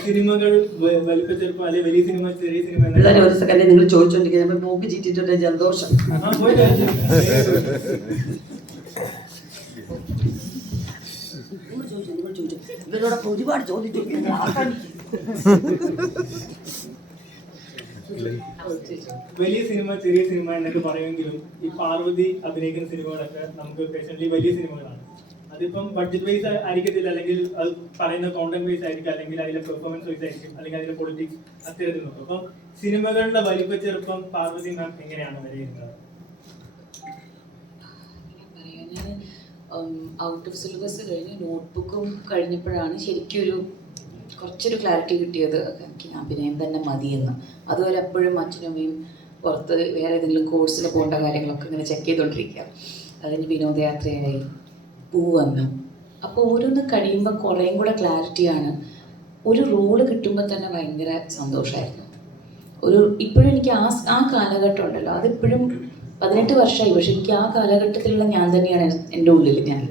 സിനിമകൾ വ- വലിപ്പച്ചെറുപ്പം അല്ലെങ്കിൽ വലിയ സിനിമ ചെറിയ സിനിമ പിള്ളേരെ ഒരു സെക്കൻഡ് നിങ്ങൾ ചോദിച്ചോണ്ടിരിക്കുന്നത് മൂക്ക് ചീറ്റിട്ടുണ്ട് ജലദോഷം. ചോദിച്ചു ചോദിച്ചു. ഒരുപാട് ചോദ്യം വലിയ സിനിമ ചെറിയ സിനിമ എന്നൊക്കെ പറയുമെങ്കിലും ഈ പാർവതി അഭിനയിക്കുന്ന സിനിമകളൊക്കെ നമുക്ക് പേഴ്സണലി വലിയ സിനിമകളാണ്. അതിപ്പം ബഡ്ജറ്റ് വൈസ് ആയിരിക്കത്തില്ല. അല്ലെങ്കിൽ അത് പറയുന്ന കോണ്ടന്റ് വൈസ് ആയിരിക്കും. അല്ലെങ്കിൽ അതിലെ പെർഫോമൻസ് വൈസ് ആയിരിക്കും. അല്ലെങ്കിൽ അതിലെ പൊളിറ്റിക്സ് അത്തരത്തിൽ നോക്കും അപ്പം സിനിമകളുടെ വലിപ്പ ചെറുപ്പം പാർവതി മാം എങ്ങനെയാണ് ഞാൻ ഔട്ട് ഓഫ് സിലബസ് കഴിഞ്ഞ് നോട്ട്ബുക്കും കഴിഞ്ഞപ്പോഴാണ് ശരിക്കൊരു കുറച്ചൊരു ക്ലാരിറ്റി കിട്ടിയത്. അഭിനയം തന്നെ മതിയെന്ന്. അതുപോലെ എപ്പോഴും അച്ഛനും അമ്മയും പുറത്ത് വേറെ ഏതെങ്കിലും കോഴ്സിൽ പോകേണ്ട കാര്യങ്ങളൊക്കെ ഇങ്ങനെ ചെക്ക് ചെയ്തുകൊണ്ടിരിക്കുക അതിന് വിനോദയാത്രയായി. പൂ അപ്പോൾ ഓരോന്ന് കഴിയുമ്പോൾ കുറേയും കൂടെ ക്ലാരിറ്റിയാണ് ഒരു റോൾ കിട്ടുമ്പോൾ തന്നെ ഭയങ്കര സന്തോഷമായിരുന്നു ഒരു ഇപ്പോഴും എനിക്ക് ആ ആ കാലഘട്ടം ഉണ്ടല്ലോ. അതിപ്പോഴും പതിനെട്ട് വർഷമായി പക്ഷെ എനിക്ക് ആ കാലഘട്ടത്തിലുള്ള ഞാൻ തന്നെയാണ് എന്റെ ഉള്ളിൽ ഞാൻ.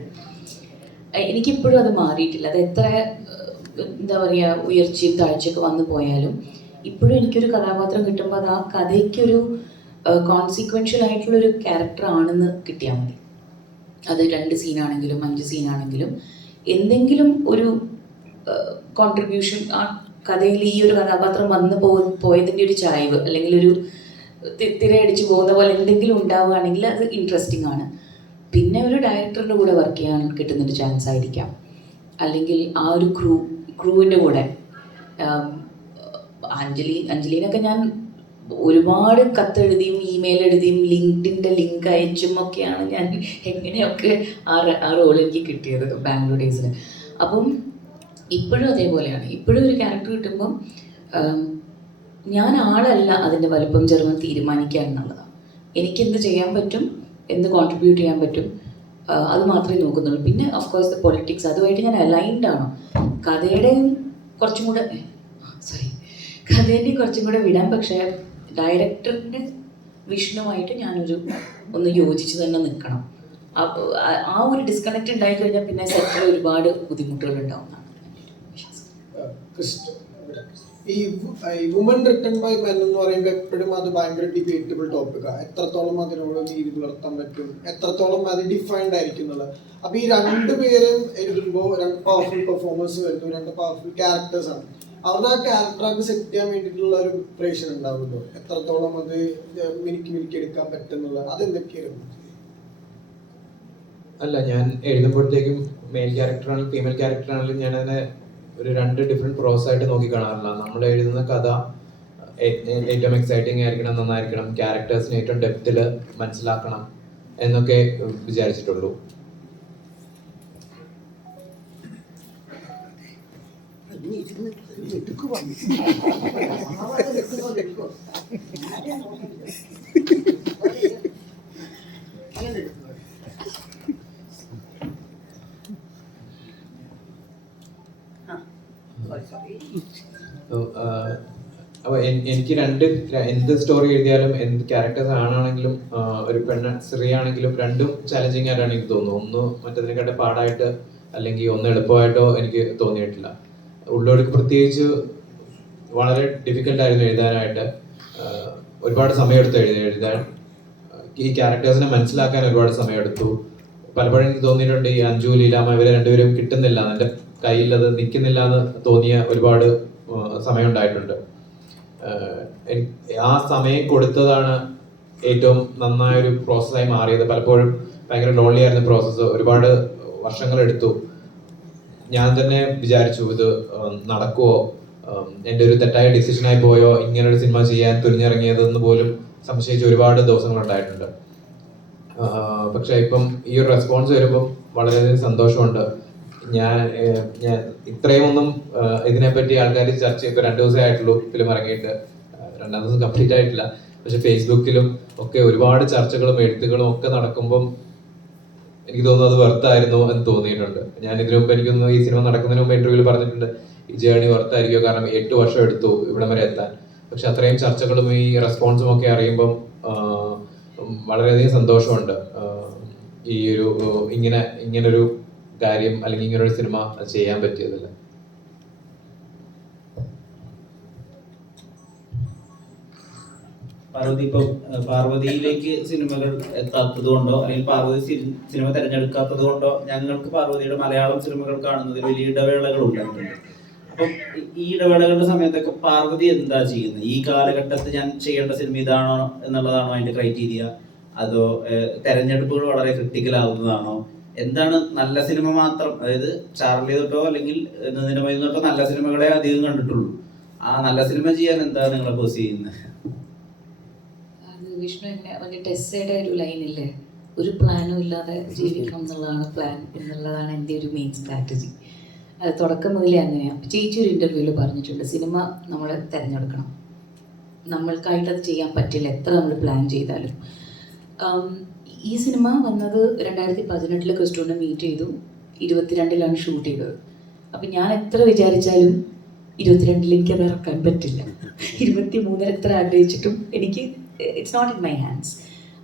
എനിക്കിപ്പോഴും അത് മാറിയിട്ടില്ല. അത് എത്ര എന്താ പറയുക ഉയർച്ചയും താഴ്ചയൊക്കെ വന്നു പോയാലും ഇപ്പോഴും എനിക്കൊരു കഥാപാത്രം കിട്ടുമ്പോൾ അത് ആ കഥയ്ക്കൊരു കോൺസിക്വൻഷ്യൽ ആയിട്ടുള്ളൊരു ക്യാരക്ടർ ആണെന്ന് കിട്ടിയാൽ മതി. അത് രണ്ട് സീനാണെങ്കിലും അഞ്ച് സീനാണെങ്കിലും എന്തെങ്കിലും ഒരു കോൺട്രിബ്യൂഷൻ ആ കഥയിൽ ഈ ഒരു കഥാപാത്രം വന്നു പോ പോയതിന്റെ ഒരു ചായ്വ് അല്ലെങ്കിൽ ഒരു തിരയടിച്ച് പോകുന്ന പോലെ എന്തെങ്കിലും ഉണ്ടാവുകയാണെങ്കിൽ അത് ഇൻട്രസ്റ്റിംഗ് ആണ്. പിന്നെ ഒരു ഡയറക്ടറുടെ കൂടെ വർക്ക് ചെയ്യാൻ കിട്ടുന്നൊരു ചാൻസ് ആയിരിക്കാം. അല്ലെങ്കിൽ ആ ഒരു ക്രൂ ക്രൂവിന്റെ കൂടെ അഞ്ജലി അഞ്ജലിനൊക്കെ ഞാൻ ഒരുപാട് കത്തെഴുതിയും ഇമെയിൽ എഴുതിയും ലിങ്ക്ഡിന്റെ ലിങ്ക് അയച്ചും ഒക്കെയാണ് ഞാൻ എങ്ങനെയൊക്കെ ആ ആ റോൾ എനിക്ക് കിട്ടിയത് ബാംഗ്ലൂർ ഡേയ്സിൽ അപ്പം ഇപ്പോഴും അതേപോലെയാണ്. ഇപ്പോഴും ഒരു ക്യാരക്ടർ കിട്ടുമ്പം ഞാൻ ആളല്ല അതിന്റെ വലുപ്പം ചെറുപ്പം തീരുമാനിക്കുക എന്നുള്ളതാണ്. എനിക്കെന്ത് ചെയ്യാൻ പറ്റും? എന്ത് കോൺട്രിബ്യൂട്ട് ചെയ്യാൻ പറ്റും? അത് മാത്രമേ നോക്കുന്നുള്ളൂ. പിന്നെ ഓഫ് കോഴ്സ് പൊളിറ്റിക്സ് അതുമായിട്ട് ഞാൻ അലൈൻഡ് ആണോ. കഥയുടെയും കുറച്ചും കൂടെ സോറി കഥേന്റെയും കുറച്ചും കൂടെ വിടാം പക്ഷേ ഡയറക്ടറിന്റെ വിഷനുമായിട്ട് ഞാനൊരു ഒന്ന് യോജിച്ച് തന്നെ നിൽക്കണം. ആ- ഒരു ഡിസ്കണക്ട് ഉണ്ടായി കഴിഞ്ഞാൽ പിന്നെ സെറ്റിൽ ഒരുപാട് ബുദ്ധിമുട്ടുകൾ ഉണ്ടാവുന്നതാണ് ഈ വുമൻ റിട്ടേൺ ബൈ മെൻ എന്ന് പറയുമ്പോൾ എപ്പോഴും അത് ഭയങ്കര ഡിബേറ്റബിൾ ടോപ്പിക്കാണ് എത്രത്തോളം അതിനോട് നീതി പുലർത്താൻ പറ്റും? എത്രത്തോളം അത് ഡിഫൈൻഡ് ആയിരിക്കും എന്നുള്ളത്? അപ്പൊ ഈ രണ്ട് പേരും എഴുതുമ്പോൾ രണ്ട് പവർഫുൾ പെർഫോമൻസ് വരുന്നു രണ്ട് പവർഫുൾ ആണ്. അവരുടെ ക്യാരക്ടറൊക്കെ സെറ്റ് ചെയ്യാൻ വേണ്ടിട്ടുള്ള ഒരു പ്രേഷൻ ഉണ്ടാവുമല്ലോ? എത്രത്തോളം അത് മിനിക്ക് മിനുക്കി എടുക്കാൻ പറ്റുന്നുള്ള അതെന്തൊക്കെയായിരുന്നു? അല്ല ഞാൻ എഴുതുമ്പോഴത്തേക്കും മെയിൽ ക്യാരക്ടർ ആണെങ്കിലും ഫീമെയിൽ ക്യാരക്ടർ ആണെങ്കിലും ഞാൻ അതിനെ ഒരു രണ്ട് ഡിഫറെന്റ് പ്രോസ് ആയിട്ട് നോക്കി കാണാറില്ല. നമ്മൾ എഴുതുന്ന കഥ ഏറ്റവും എക്സൈറ്റിംഗ് ആയിരിക്കണം നന്നായിരിക്കണം ക്യാരക്ടേഴ്സിനെ ഏറ്റവും ഡെപ്തിൽ മനസ്സിലാക്കണം എന്നൊക്കെ വിചാരിച്ചിട്ടുള്ളൂ. അപ്പോൾ എനിക്ക് രണ്ട് എന്ത് സ്റ്റോറി എഴുതിയാലും എന്ത് ക്യാരക്ടേഴ്സ് ആണാണെങ്കിലും ഒരു പെണ്ണ് സ്ത്രീ ആണെങ്കിലും രണ്ടും ചലഞ്ചിങ് ആയിട്ടാണ് എനിക്ക് തോന്നുന്നത്. ഒന്ന് മറ്റതിനെക്കാട്ട് പാടായിട്ട് അല്ലെങ്കിൽ ഒന്ന് എളുപ്പമായിട്ടോ എനിക്ക് തോന്നിയിട്ടില്ല. ഉള്ളവർക്ക് പ്രത്യേകിച്ച് വളരെ ഡിഫിക്കൽട്ട് ആയിരുന്നു എഴുതാനായിട്ട്. ഒരുപാട് സമയമെടുത്ത് എഴുതി എഴുതാൻ. ഈ ക്യാരക്ടേഴ്സിനെ മനസ്സിലാക്കാൻ ഒരുപാട് സമയമെടുത്തു. പലപ്പോഴും എനിക്ക് തോന്നിയിട്ടുണ്ട് ഈ അഞ്ജു ലീലാമ ഇവരെ രണ്ടുപേരും കിട്ടുന്നില്ല. എന്റെ കയ്യിൽ അത് നിൽക്കുന്നില്ല എന്ന് തോന്നിയ ഒരുപാട് സമയം ഉണ്ടായിട്ടുണ്ട് ആ സമയം കൊടുത്തതാണ് ഏറ്റവും നന്നായ ഒരു പ്രോസസ്സായി മാറിയത്. പലപ്പോഴും ഭയങ്കര ലോൺലി ആയിരുന്ന പ്രോസസ്സ് ഒരുപാട് വർഷങ്ങൾ എടുത്തു ഞാൻ തന്നെ വിചാരിച്ചു ഇത് നടക്കുവോ? എന്റെ ഒരു തെറ്റായ ഡിസിഷനായി പോയോ? ഇങ്ങനെ ഒരു സിനിമ ചെയ്യാൻ തുനിഞ്ഞിറങ്ങിയതെന്ന് പോലും സംശയിച്ച ഒരുപാട് ദിവസങ്ങൾ ഉണ്ടായിട്ടുണ്ട്. പക്ഷെ ഇപ്പം ഈ ഒരു റെസ്പോൺസ് വരുമ്പോൾ വളരെയധികം സന്തോഷമുണ്ട്. ഞാൻ ഞാൻ ഇത്രയും ഒന്നും ഇതിനെപ്പറ്റി ആൾക്കാർ ചർച്ച ചെയ്ത് രണ്ട് ദിവസമേ ആയിട്ടുള്ളൂ ഫിലിം ഇറങ്ങിയിട്ട്. രണ്ടാം ദിവസം കംപ്ലീറ്റ് ആയിട്ടില്ല. പക്ഷെ ഫേസ്ബുക്കിലും ഒക്കെ ഒരുപാട് ചർച്ചകളും എഴുത്തുകളും ഒക്കെ നടക്കുമ്പം എനിക്ക് തോന്നുന്നു അത് വെർത്തായിരുന്നു എന്ന് തോന്നിയിട്ടുണ്ട്. ഞാൻ ഇതിനു മുമ്പ് എനിക്കൊന്ന് ഈ സിനിമ നടക്കുന്നതിന് മുമ്പ് ഇന്റർവ്യൂവിൽ പറഞ്ഞിട്ടുണ്ട് ഈ ജേണി വെർത്തായിരിക്കും കാരണം എട്ട് വർഷം എടുത്തു ഇവിടം വരെ എത്താൻ. പക്ഷെ അത്രയും ചർച്ചകളും ഈ റെസ്പോൺസും ഒക്കെ അറിയുമ്പം വളരെയധികം സന്തോഷമുണ്ട്. ഈ ഒരു ഇങ്ങനെ ഇങ്ങനൊരു കാര്യം അല്ലെങ്കിൽ ഇങ്ങനൊരു സിനിമ ചെയ്യാൻ പറ്റിയതിൽ പാർവതി ഇപ്പം പാർവതിയിലേക്ക് സിനിമകൾ എത്താത്തത് കൊണ്ടോ അല്ലെങ്കിൽ പാർവതി സിനിമ തിരഞ്ഞെടുക്കാത്തത് കൊണ്ടോ ഞങ്ങൾക്ക് പാർവതിയുടെ മലയാളം സിനിമകൾ കാണുന്നതിൽ വലിയ ഇടവേളകൾ ഉണ്ടായിട്ടുണ്ട്. ഈ- ഇടവേളകളുടെ സമയത്തൊക്കെ പാർവതി എന്താ ചെയ്യുന്നത്? ഈ കാലഘട്ടത്തിൽ ഞാൻ ചെയ്യേണ്ട സിനിമ ഇതാണോ എന്നുള്ളതാണോ അതിന്റെ ക്രൈറ്റീരിയ? അതോ തെരഞ്ഞെടുപ്പുകൾ വളരെ ക്രിട്ടിക്കൽ ആവുന്നതാണോ? എന്താണ് നല്ല സിനിമ മാത്രം? അതായത് ചാർലി തൊട്ടോ അല്ലെങ്കിൽ നിന്നിന്റെ തൊട്ടോ നല്ല സിനിമകളെ അധികം കണ്ടിട്ടുള്ളൂ. ആ നല്ല സിനിമ ചെയ്യാൻ എന്താ നിങ്ങളെ പോസ് ചെയ്യുന്നത്? വിഷ്ണു എന്നെ മറ്റേ ടെസ്സയുടെ ഒരു ലൈനില്ലേ ഒരു പ്ലാനും ഇല്ലാതെ ജീവിക്കണം എന്നുള്ളതാണ് പ്ലാൻ എന്നുള്ളതാണ് എന്റെ ഒരു മെയിൻ സ്ട്രാറ്റജി അത് തുടക്കം മുതലേ അങ്ങനെയാണ് ചേച്ചി ഒരു ഇന്റർവ്യൂവിൽ പറഞ്ഞിട്ടുണ്ട് സിനിമ നമ്മൾ തിരഞ്ഞെടുക്കണം. നമ്മൾക്കായിട്ട് അത് ചെയ്യാൻ പറ്റില്ല. എത്ര നമ്മൾ പ്ലാൻ ചെയ്താലും. ഈ സിനിമ വന്നത് രണ്ടായിരത്തി പതിനെട്ടിൽ ക്രിസ്റ്റോനെ മീറ്റ് ചെയ്തു. ഇരുപത്തിരണ്ടിലാണ് ഷൂട്ട് ചെയ്തത്. അപ്പം ഞാൻ എത്ര വിചാരിച്ചാലും ഇരുപത്തിരണ്ടിൽ എനിക്കത് ഇറക്കാൻ പറ്റില്ല. ഇരുപത്തി മൂന്നിൽ എത്ര ആഗ്രഹിച്ചിട്ടും എനിക്ക് it's not in my hands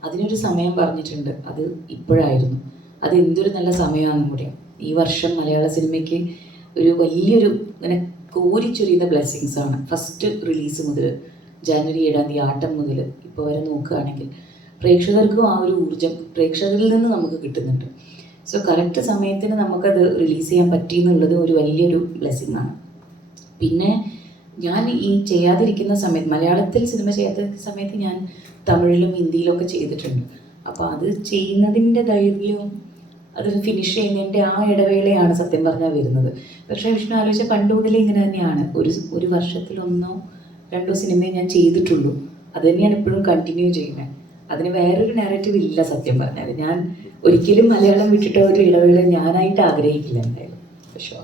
അതിനൊരു സമയം പറഞ്ഞിട്ടുണ്ട്. അത് ഇപ്പോഴായിരുന്നു. അത് എന്തൊരു നല്ല സമയമാണെന്നും കൂടിയാണ് ഈ വർഷം മലയാള സിനിമയ്ക്ക് ഒരു വലിയൊരു ഇങ്ങനെ കോരിച്ചൊരിയുന്ന ബ്ലെസ്സിങ്സ് ആണ്. ഫസ്റ്റ് റിലീസ് മുതൽ ജാനുവരി ഏഴാം തീയതി ആട്ടം മുതൽ ഇപ്പോൾ വരെ നോക്കുകയാണെങ്കിൽ പ്രേക്ഷകർക്കും ആ ഒരു ഊർജം പ്രേക്ഷകരിൽ നിന്ന് നമുക്ക് കിട്ടുന്നുണ്ട്. സോ കറക്റ്റ് സമയത്തിന് നമുക്കത് റിലീസ് ചെയ്യാൻ പറ്റി എന്നുള്ളത് ഒരു വലിയൊരു ബ്ലെസ്സിങ് ആണ്. പിന്നെ ഞാൻ ഈ ചെയ്യാതിരിക്കുന്ന സമയത്ത് മലയാളത്തിൽ സിനിമ ചെയ്യാത്ത സമയത്ത് ഞാൻ തമിഴിലും ഹിന്ദിയിലും ഒക്കെ ചെയ്തിട്ടുണ്ട്. അപ്പോൾ അത് ചെയ്യുന്നതിന്റെ ധൈര്യവും അത് ഫിനിഷ് ചെയ്യുന്നതിന്റെ ആ ഇടവേളയാണ് സത്യം പറഞ്ഞാൽ വരുന്നത്. പക്ഷേ വിഷ്ണു ആലോചിച്ച പണ്ട് മുതലേ ഇങ്ങനെ തന്നെയാണ്. ഒരു ഒരു വർഷത്തിലൊന്നോ രണ്ടോ സിനിമയെ ഞാൻ ചെയ്തിട്ടുള്ളൂ. അത് തന്നെയാണ് ഇപ്പോഴും കണ്ടിന്യൂ ചെയ്യുന്നത്. അതിന് വേറൊരു നാരറ്റീവ് ഇല്ല സത്യം പറഞ്ഞാൽ. ഞാൻ ഒരിക്കലും മലയാളം വിട്ടിട്ട് ഒരു ഇടവേള ഞാനായിട്ട് ആഗ്രഹിക്കില്ല എന്തായാലും. ഷുവർ